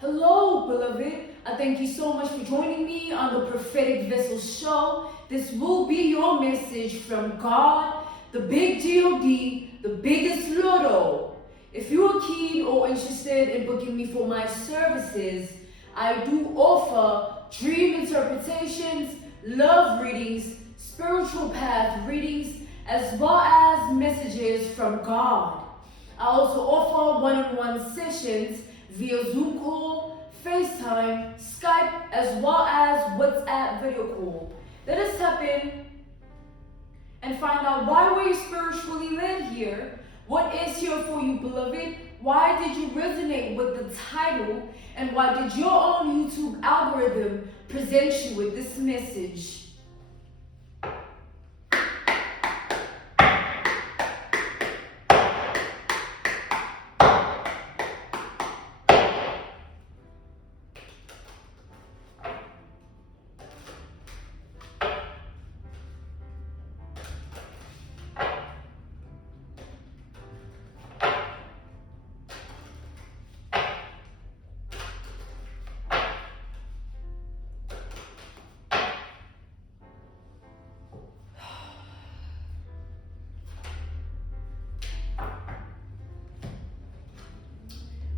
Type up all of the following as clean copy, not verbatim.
Hello, beloved. I thank you so much for joining me on the Prophetic Vessel Show. This will be your message from God, the big G-O-D, the biggest Lotto. If you are keen or interested in booking me for my services, I do offer dream interpretations, love readings, spiritual path readings, as well as messages from God. I also offer one-on-one sessions via Zoom call, FaceTime, Skype, as well as WhatsApp video call. Let us tap in and find out why we're spiritually led here. What is here for you, beloved? Why did you resonate with the title? And why did your own YouTube algorithm present you with this message?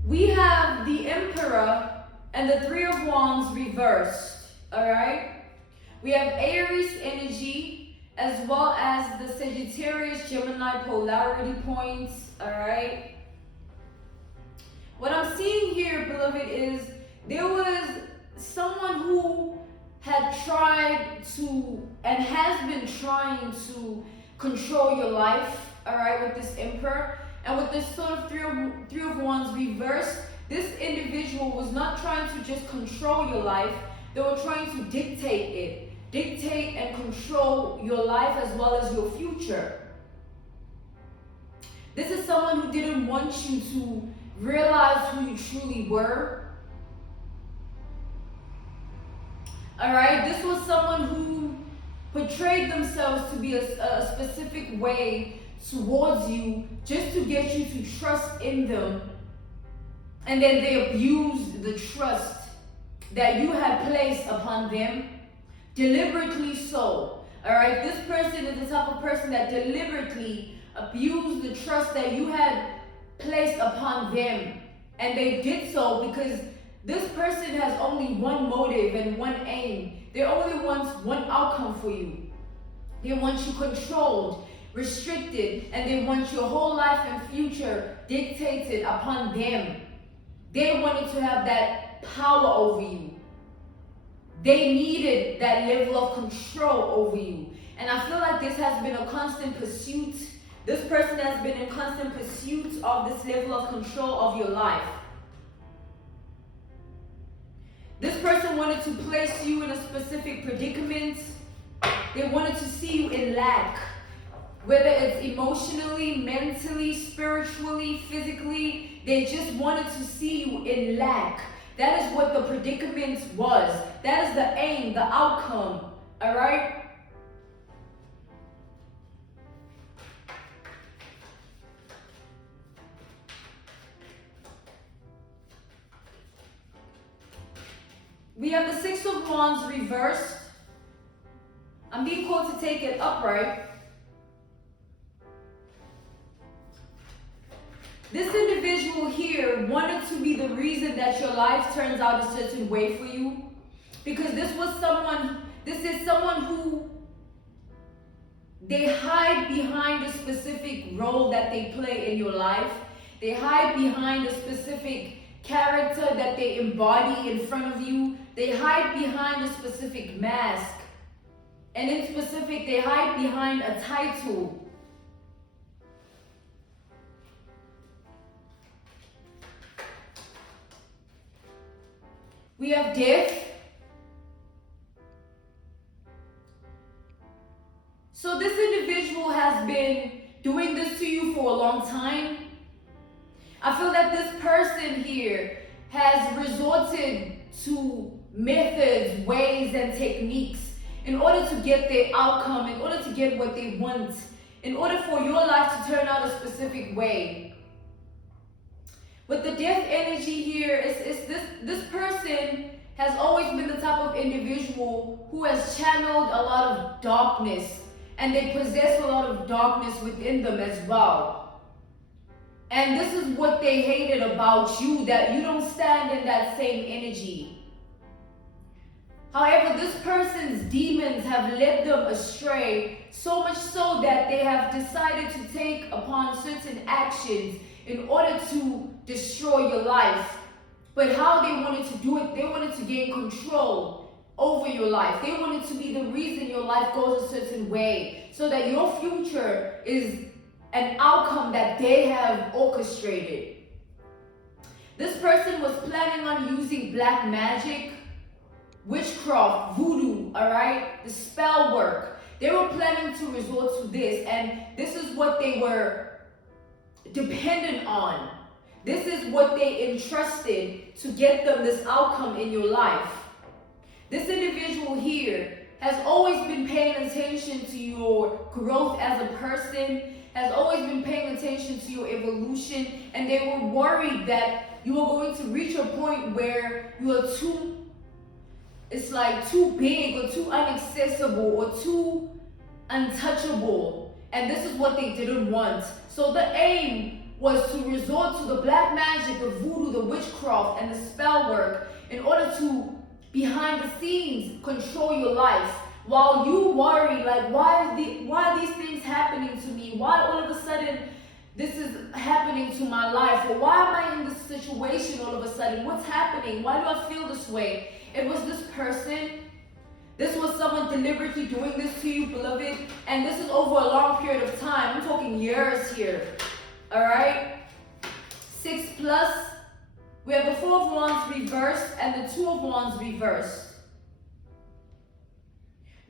We have the Emperor and the Three of Wands reversed, all right? We have Aries energy as well as the Sagittarius Gemini polarity points, all right? What I'm seeing here, beloved, is there was someone who had tried to and has been trying to control your life, all right, with this Emperor. And with this sort of three of Wands reversed, this individual was not trying to just control your life. They were trying to dictate and control your life as well as your future. This is someone who didn't want you to realize who you truly were. All right, this was someone who portrayed themselves to be a specific way towards you just to get you to trust in them, and then they abused the trust that you had placed upon them, deliberately so. All right, this person is the type of person that deliberately abused the trust that you had placed upon them, and they did so because this person has only one motive and one aim. They only want one outcome for you. They want you controlled, restricted, and they want your whole life and future dictated upon them. They wanted to have that power over you. They needed that level of control over you. And I feel like this has been a constant pursuit. This person has been in constant pursuit of this level of control of your life. This person wanted to place you in a specific predicament. They wanted to see you in lack. Whether it's emotionally, mentally, spiritually, physically, they just wanted to see you in lack. That is what the predicament was. That is the aim, the outcome, all right? We have the Six of Wands reversed. I'm being called to take it upright. This individual here wanted to be the reason that your life turns out a certain way for you. Because this is someone who they hide behind a specific role that they play in your life. They hide behind a specific character that they embody in front of you. They hide behind a specific mask. And in specific, they hide behind a title. We have death. So this individual has been doing this to you for a long time. I feel that this person here has resorted to methods, ways, and techniques in order to get their outcome, in order to get what they want, in order for your life to turn out a specific way. With the death energy here, it's this this person has always been the type of individual who has channeled a lot of darkness, and they possess a lot of darkness within them as well. And this is what they hated about you, that you don't stand in that same energy. However, this person's demons have led them astray, so much so that they have decided to take upon certain actions in order to destroy your life. But how they wanted to do it, they wanted to gain control over your life. They wanted to be the reason your life goes a certain way, so that your future is an outcome that they have orchestrated. This person was planning on using black magic, witchcraft, voodoo, alright? The spell work. They were planning to resort to this, and this is what they were dependent on. This is what they entrusted to get them this outcome in your life. This individual here has always been paying attention to your growth as a person, has always been paying attention to your evolution, and they were worried that you are going to reach a point where you are it's like too big or too inaccessible or too untouchable. And this is what they didn't want. So the aim was to resort to the black magic, the voodoo, the witchcraft, and the spell work in order to, behind the scenes, control your life. While you worry, like, why are these things happening to me? Why all of a sudden this is happening to my life? Or why am I in this situation all of a sudden? What's happening? Why do I feel this way? It was this person. This was someone deliberately doing this to you, beloved. And this is over a long period of time. I'm talking years here. Alright? 6 plus. We have the 4 of Wands reversed and the 2 of Wands reversed.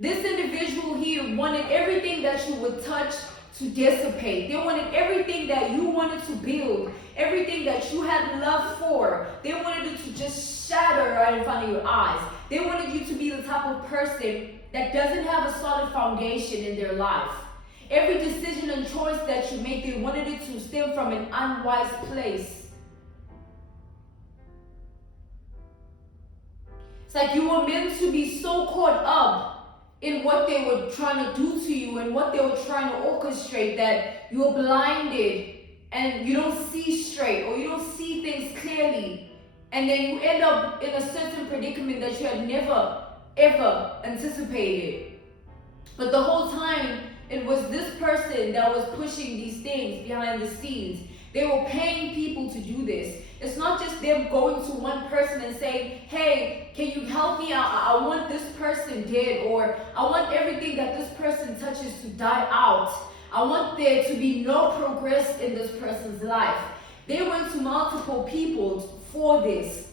This individual here wanted everything that you would touch to dissipate. They wanted everything that you wanted to build, everything that you had love for. They wanted it to just shatter right in front of your eyes. They wanted you to be the type of person that doesn't have a solid foundation in their life. Every decision and choice that you make, they wanted it to stem from an unwise place. It's like you were meant to be so caught up in what they were trying to do to you and what they were trying to orchestrate that you were blinded and you don't see straight, or you don't see things clearly. And then you end up in a certain predicament that you had never, ever anticipated. But the whole time, it was this person that was pushing these things behind the scenes. They were paying people to do this. It's not just them going to one person and saying, hey, can you help me out? I want this person dead, or I want everything that this person touches to die out. I want there to be no progress in this person's life. They went to multiple people for this,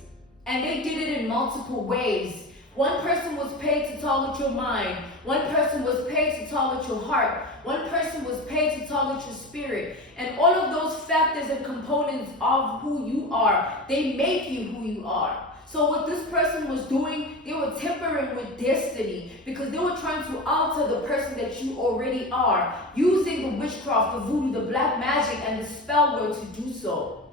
and they did it in multiple ways. One person was paid to target your mind. One person was paid to target your heart. One person was paid to target your spirit. And all of those factors and components of who you are, they make you who you are. So what this person was doing, they were tampering with destiny, because they were trying to alter the person that you already are, using the witchcraft, the voodoo, the black magic, and the spell work to do so.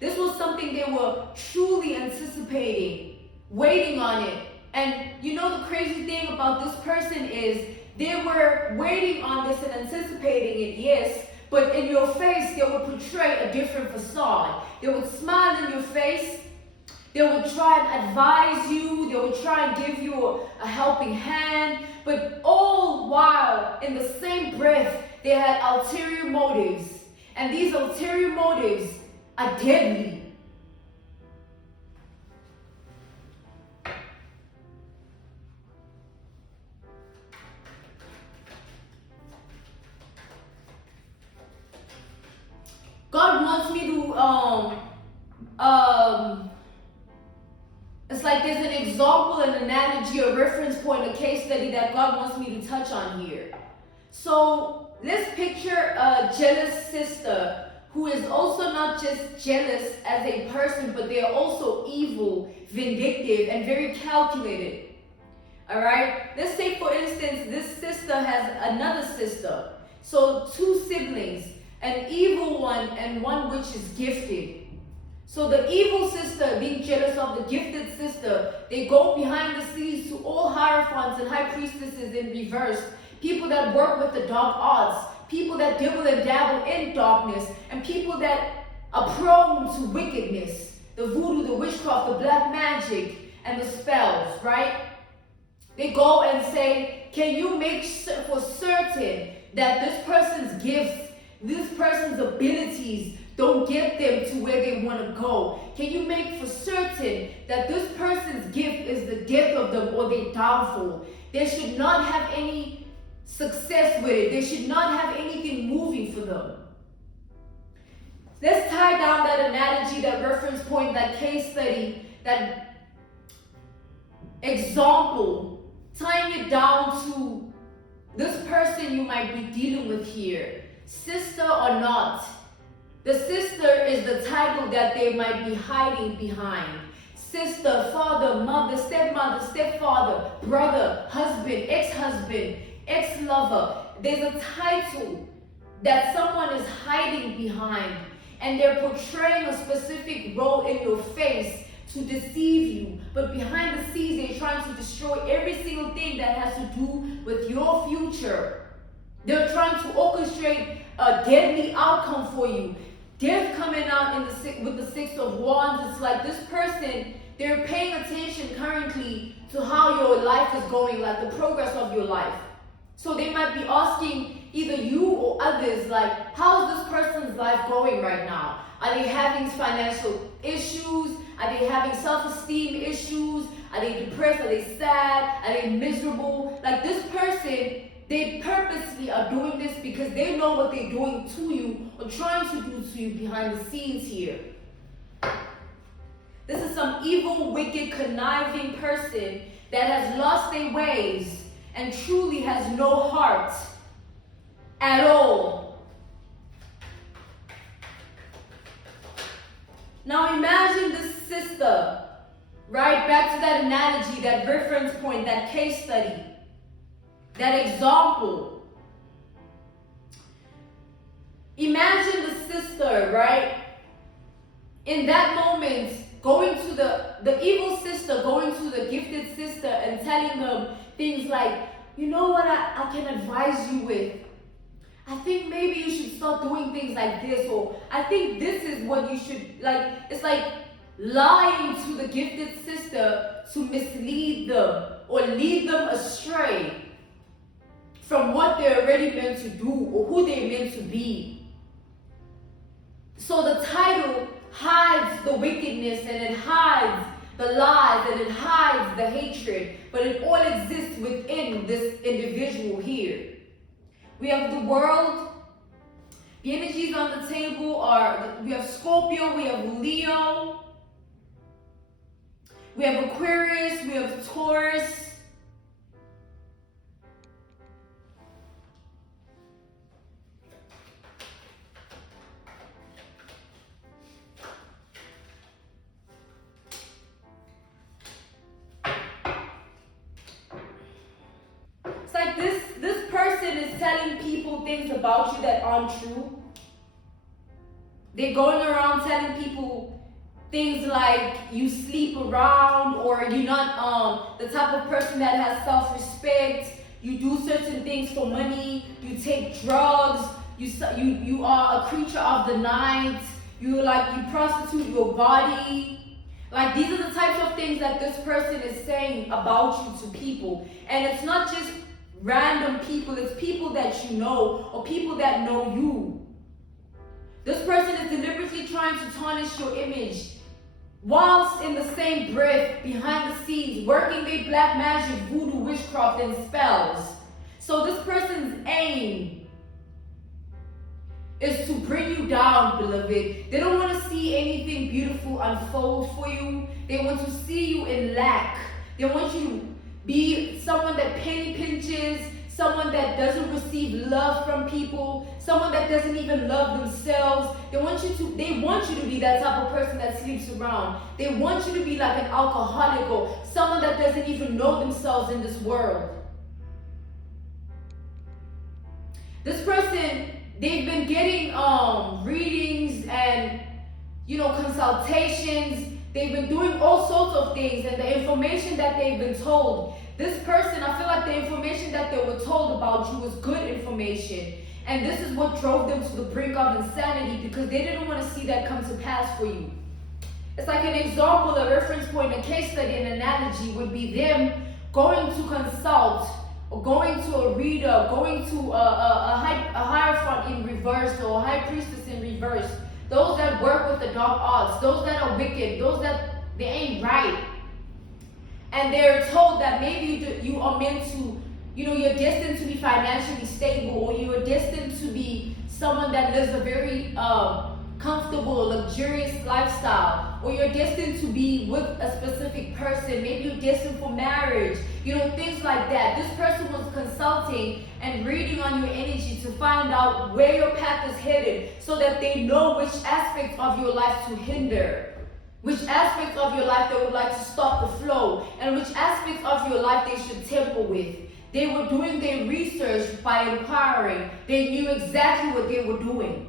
This was something they were truly anticipating, waiting on it. And you know the crazy thing about this person is they were waiting on this and anticipating it, yes, but in your face they would portray a different facade. They would smile in your face. They would try and advise you. They would try and give you a helping hand. But all while, in the same breath, they had ulterior motives. And these ulterior motives are deadly. God wants me to, it's like there's an example, an analogy, a reference point, a case study that God wants me to touch on here. So let's picture a jealous sister who is also not just jealous as a person, but they are also evil, vindictive, and very calculated. All right? Let's take, for instance, this sister has another sister. So 2 siblings, an evil one and one which is gifted. So the evil sister, being jealous of the gifted sister, they go behind the scenes to all hierophants and high priestesses in reverse, people that work with the dark arts, people that dibble and dabble in darkness, and people that are prone to wickedness, the voodoo, the witchcraft, the black magic, and the spells, right? They go and say, can you make for certain that this person's gifts, this person's abilities don't get them to where they want to go? Can you make for certain that this person's gift is the death of them or their downfall? They should not have any success with it. They should not have anything moving for them. Let's tie down that analogy, that reference point, that case study, that example, tying it down to this person you might be dealing with here, sister or not. The sister is the title that they might be hiding behind. Sister, father, mother, stepmother, stepfather, brother, husband, ex-husband, ex-lover. There's a title that someone is hiding behind, and they're portraying a specific role in your face to deceive you. But behind the scenes, they're trying to destroy every single thing that has to do with your future. They're trying to orchestrate a deadly outcome for you. Death coming out with the Six of Wands. It's like this person, they're paying attention currently to how your life is going, like the progress of your life. So they might be asking either you or others, like, how's this person's life going right now? Are they having financial issues? Are they having self-esteem issues? Are they depressed? Are they sad? Are they miserable? Like this person, they purposely are doing this because they know what they're doing to you or trying to do to you behind the scenes here. This is some evil, wicked, conniving person that has lost their ways and truly has no heart at all. Now imagine this sister, right? Back to that analogy, that reference point, that case study, that example. Imagine the sister, right? In that moment, going to the evil sister, going to the gifted sister and telling them things like, you know what I can advise you with? I think maybe you should start doing things like this, or I think this is what you should, like, it's like lying to the gifted sister to mislead them or lead them astray from what they're already meant to do or who they're meant to be. So the title hides the wickedness, and it hides the lies, and it hides the hatred, but it all exists within this individual here. We have the world. The energies on the table are, we have Scorpio, we have Leo, we have Aquarius, we have Taurus. It's like this person is telling people things about you that aren't true. They're going around telling people things like you sleep around, or you're not the type of person that has self-respect. You do certain things for money. You take drugs. You are a creature of the night. You prostitute your body. Like, these are the types of things that this person is saying about you to people. And it's not just random people. It's people that you know or people that know you. This person is deliberately trying to tarnish your image, whilst in the same breath, behind the scenes, working their black magic, voodoo, witchcraft, and spells. So this person's aim is to bring you down, beloved. They don't want to see anything beautiful unfold for you. They want to see you in lack. They want you to be someone that penny pinches, someone that doesn't receive love from people, someone that doesn't even love themselves. They want you to be that type of person that sleeps around. They want you to be like an alcoholic or someone that doesn't even know themselves in this world. This person, they've been getting readings and consultations. They've been doing all sorts of things, and the information that they've been told, this person, I feel like the information that they were told about you was good information. And this is what drove them to the brink of insanity, because they didn't want to see that come to pass for you. It's like an example, a reference point, a case study, an analogy would be them going to consult, or going to a reader, going to a hierophant in reverse, or a high priestess in reverse. Those that work with the dark arts, those that are wicked, those that they ain't right. And they're told that maybe you are meant to, you're destined to be financially stable, or you're destined to be someone that lives a very comfortable, luxurious lifestyle, or you're destined to be with a specific person. Maybe you're destined for marriage, things like that. This person was consulting and reading on your energy to find out where your path is headed, so that they know which aspects of your life to hinder, which aspects of your life they would like to stop the flow, and which aspects of your life they should temper with. They were doing their research by inquiring. They knew exactly what they were doing.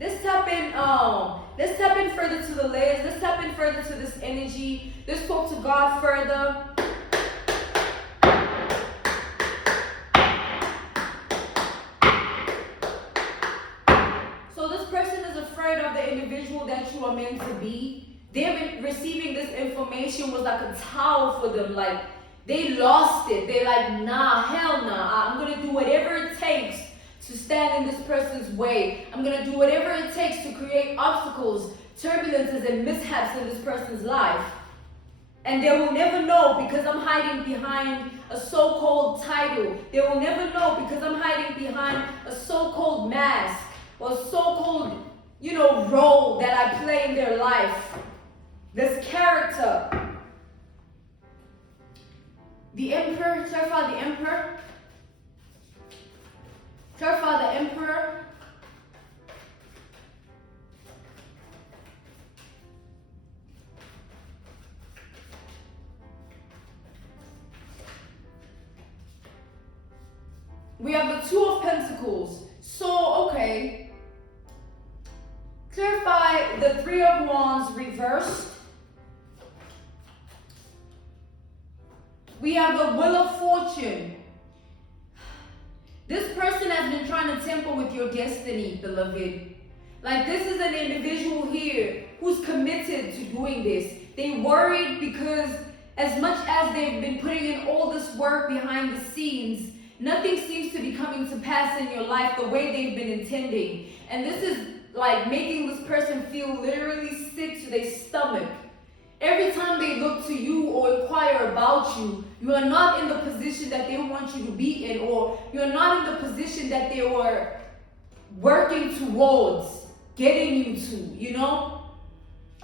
Let's tap in further to the layers. Let's tap in further to this energy. Let's talk to God further. So this person is afraid of the individual that you are meant to be. Them receiving this information was like a tower for them. Like, they lost it. They're like, nah, hell nah. I'm gonna do whatever it takes to stand in this person's way. I'm gonna do whatever it takes to create obstacles, turbulences, and mishaps in this person's life. And they will never know, because I'm hiding behind a so-called title. They will never know, because I'm hiding behind a so-called mask, or a so-called, role that I play in their life. This character. The Emperor, clarify the Emperor. Clarify the Emperor. We have the Two of Pentacles. So, okay. Clarify the Three of Wands reversed. We have the Wheel of Fortune. This person has been trying to tamper with your destiny, beloved. Like, this is an individual here who's committed to doing this. They worried because as much as they've been putting in all this work behind the scenes, nothing seems to be coming to pass in your life the way they've been intending. And this is like making this person feel literally sick to their stomach. Every time they look to you or inquire about you, you are not in the position that they want you to be in, or you're not in the position that they were working towards getting you to,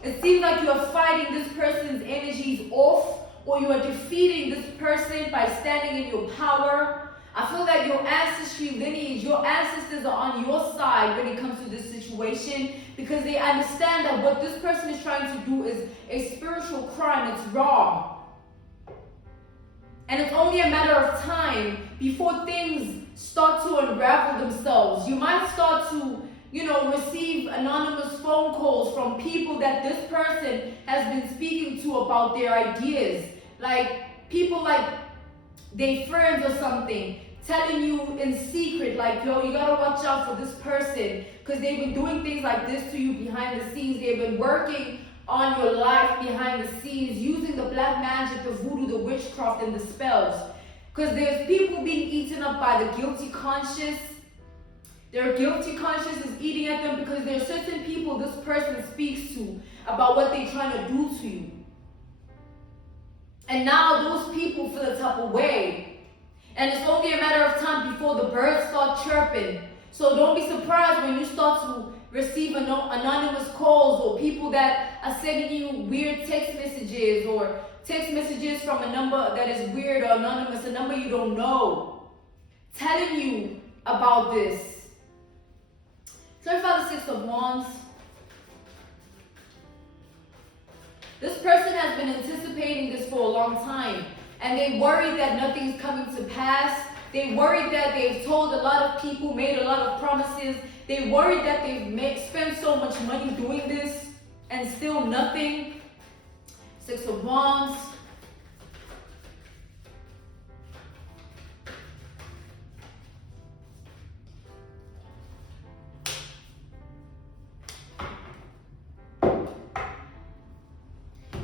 It seems like you are fighting this person's energies off, or you are defeating this person by standing in your power. I feel that your ancestry lineage, your ancestors are on your side when it comes to this situation, because they understand that what this person is trying to do is a spiritual crime. It's wrong. And it's only a matter of time before things start to unravel themselves. You might start to, receive anonymous phone calls from people that this person has been speaking to about their ideas. Like, people like their friends or something, telling you in secret, like, yo, you gotta watch out for this person, because they've been doing things like this to you behind the scenes. They've been working on your life behind the scenes, using the black magic, the voodoo, the witchcraft, and the spells. Because there's people being eaten up by the guilty conscience. Their guilty conscience is eating at them, because there are certain people this person speaks to about what they're trying to do to you. And now those people feel a type of way. And it's only a matter of time before the birds start chirping. So don't be surprised when you start to receive anonymous calls, or people that are sending you weird text messages, or text messages from a number that is weird or anonymous, a number you don't know, telling you about this. Clarify the Six of Wands. This person has been anticipating this for a long time, and they worry that nothing's coming to pass. They worried that they've told a lot of people, made a lot of promises. They worried that they've spent so much money doing this and still nothing. Six of Wands.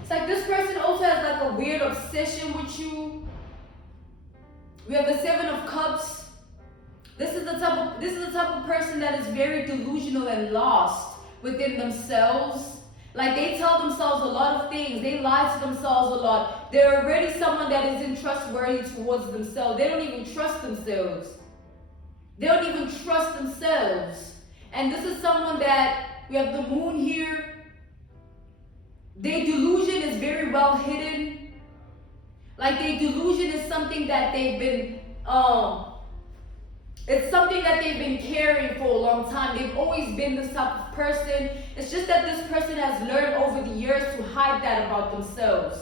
It's like this person also has like a weird obsession with you. We have the Seven of Cups. This is the type of person that is very delusional and lost within themselves. Like they tell themselves a lot of things. They lie to themselves a lot. They're already someone that isn't trustworthy towards themselves. They don't even trust themselves. They don't even trust themselves. And this is someone that, we have the Moon here. Their delusion is very well hidden. Like their delusion is something that they've been, it's something that they've been carrying for a long time. They've always been this type of person. It's just that this person has learned over the years to hide that about themselves.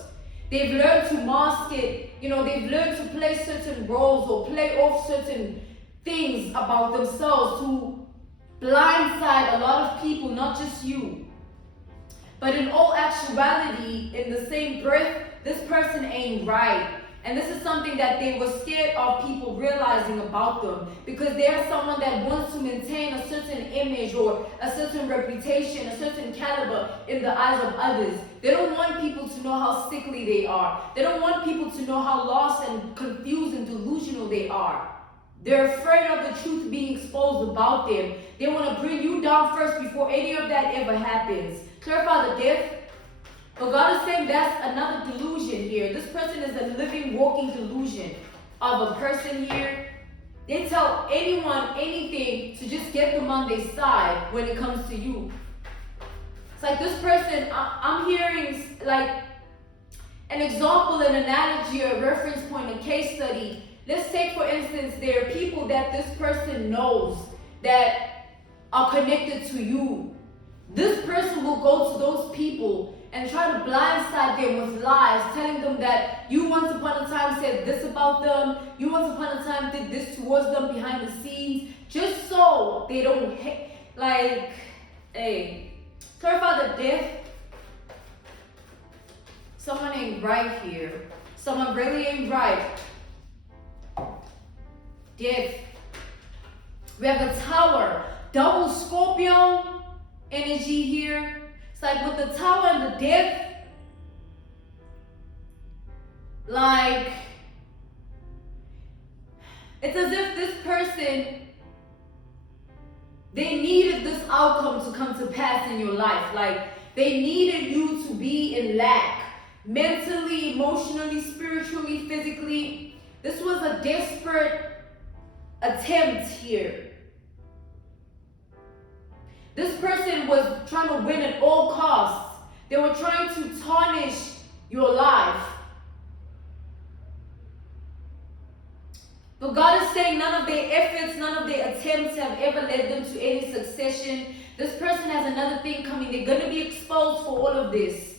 They've learned to mask it. You know, they've learned to play certain roles or play off certain things about themselves to blindside a lot of people, not just you. But in all actuality, in the same breath, this person ain't right. And this is something that they were scared of people realizing about them, because they're someone that wants to maintain a certain image or a certain reputation, a certain caliber in the eyes of others. They don't want people to know how sickly they are. They don't want people to know how lost and confused and delusional they are. They're afraid of the truth being exposed about them. They want to bring you down first before any of that ever happens. Clarify the death. But God is saying that's another delusion here. This person is a living, walking delusion of a person here. They tell anyone anything to just get them on their side when it comes to you. It's like this person, I'm hearing like an example, an analogy, a reference point, a case study. Let's take, for instance, there are people that this person knows that are connected to you. This person will go to those people and try to blindside them with lies, telling them that you once upon a time said this about them, you once upon a time did this towards them behind the scenes, just so they don't like, hey, clarify the death. Someone ain't right here. Someone really ain't right. Death. We have the Tower, double Scorpio energy here. It's like with the Tower and the Death, like it's as if this person, they needed this outcome to come to pass in your life. Like they needed you to be in lack, mentally, emotionally, spiritually, physically. This was a desperate attempt here. This person was trying to win at all costs. They were trying to tarnish your life. But God is saying none of their efforts, none of their attempts have ever led them to any succession. This person has another thing coming. They're going to be exposed for all of this.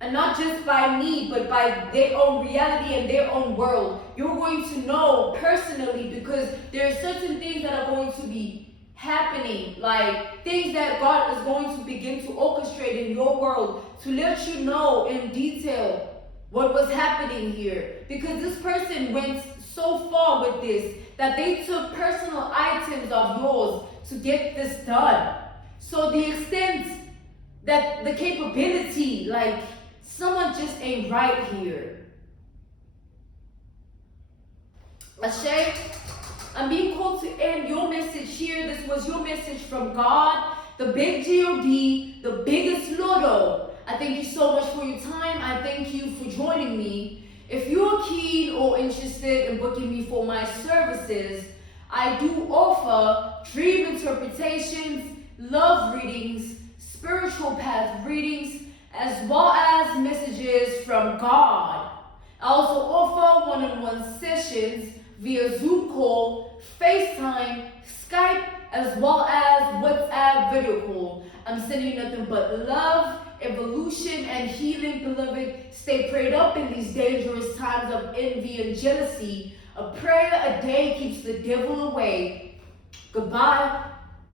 And not just by me, but by their own reality and their own world. You're going to know personally, because there are certain things that are going to be happening, like things that God is going to begin to orchestrate in your world to let you know in detail what was happening here. Because this person went so far with this that they took personal items of yours to get this done. So the extent that the capability, like someone just ain't right here. Ashay, I'm being called to end your message here. This was your message from God, the big G-O-D, the biggest Lotto. I thank you so much for your time. I thank you for joining me. If you're keen or interested in booking me for my services, I do offer dream interpretations, love readings, spiritual path readings, as well as messages from God. I also offer one-on-one sessions via Zoom call, FaceTime, Skype, as well as WhatsApp video call. I'm sending you nothing but love, evolution, and healing, beloved. Stay prayed up in these dangerous times of envy and jealousy. A prayer a day keeps the devil away. Goodbye.